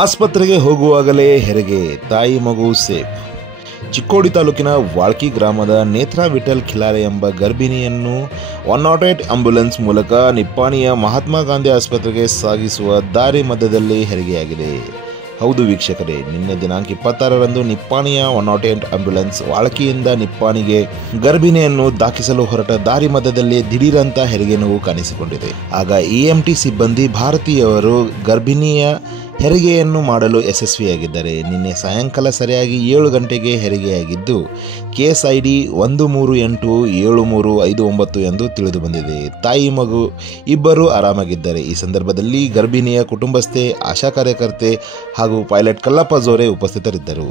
ಆಸ್ಪತ್ರೆಗೆ ಹೋಗುವಾಗಲೇ ಹೆರಿಗೆ, ತಾಯಿ ಮಗು ಸೇಫ್. ಚಿಕ್ಕೋಡಿ ತಾಲೂಕಿನ ವಾಳ್ಕಿ ಗ್ರಾಮದ ನೇತ್ರಾ ವಿಠಲ್ ಖಿಲಾರೆ ಎಂಬ ಗರ್ಭಿಣಿಯನ್ನು 108 ಆಂಬ್ಯುಲೆನ್ಸ್ ಮೂಲಕ ನಿಪ್ಪಾಣಿಯ ಮಹಾತ್ಮ ಗಾಂಧಿ ಆಸ್ಪತ್ರೆಗೆ ಸಾಗಿಸುವ ದಾರಿ ಮಧ್ಯದಲ್ಲಿ ಹೆರಿಗೆಯಾಗಿದೆ. ಹೌದು ವೀಕ್ಷಕರೇ, ನಿನ್ನೆ ದಿನಾಂಕ 26ರಂದು ನಿಪ್ಪಾಣಿಯ 108 ಆಂಬ್ಯುಲೆನ್ಸ್ ವಾಳ್ಕಿಯಿಂದ ನಿಪ್ಪಾಣಿಗೆ ಗರ್ಭಿಣಿಯನ್ನು ದಾಖಲಿಸಲು ಹೊರಟ ದಾರಿ ಮಧ್ಯದಲ್ಲಿ ದಿಢೀರಂತ ಹೆರಿಗೆ ನೋವು ಕಾಣಿಸಿಕೊಂಡಿದೆ. ಆಗ EMT ಸಿಬ್ಬಂದಿ ಭಾರತೀಯವರು ಗರ್ಭಿಣಿಯ ಹೆರಿಗೆಯನ್ನು ಮಾಡಲು ಯಶಸ್ವಿಯಾಗಿದ್ದಾರೆ. ನಿನ್ನೆ ಸಾಯಂಕಾಲ ಸರಿಯಾಗಿ 7 ಗಂಟೆಗೆ ಹೆರಿಗೆಯಾಗಿದ್ದು ಕೇಸ್ ID 138735 ಎಂದು ತಿಳಿದು ಬಂದಿದೆ. ತಾಯಿ ಮಗು ಇಬ್ಬರು ಆರಾಮಾಗಿದ್ದಾರೆ. ಈ ಸಂದರ್ಭದಲ್ಲಿ ಗರ್ಭಿಣಿಯ ಕುಟುಂಬಸ್ಥೆ, ಆಶಾ ಕಾರ್ಯಕರ್ತೆ ಹಾಗೂ ಪೈಲಟ್ ಕಲ್ಲಪ್ಪ ಜೋರೆ ಉಪಸ್ಥಿತರಿದ್ದರು.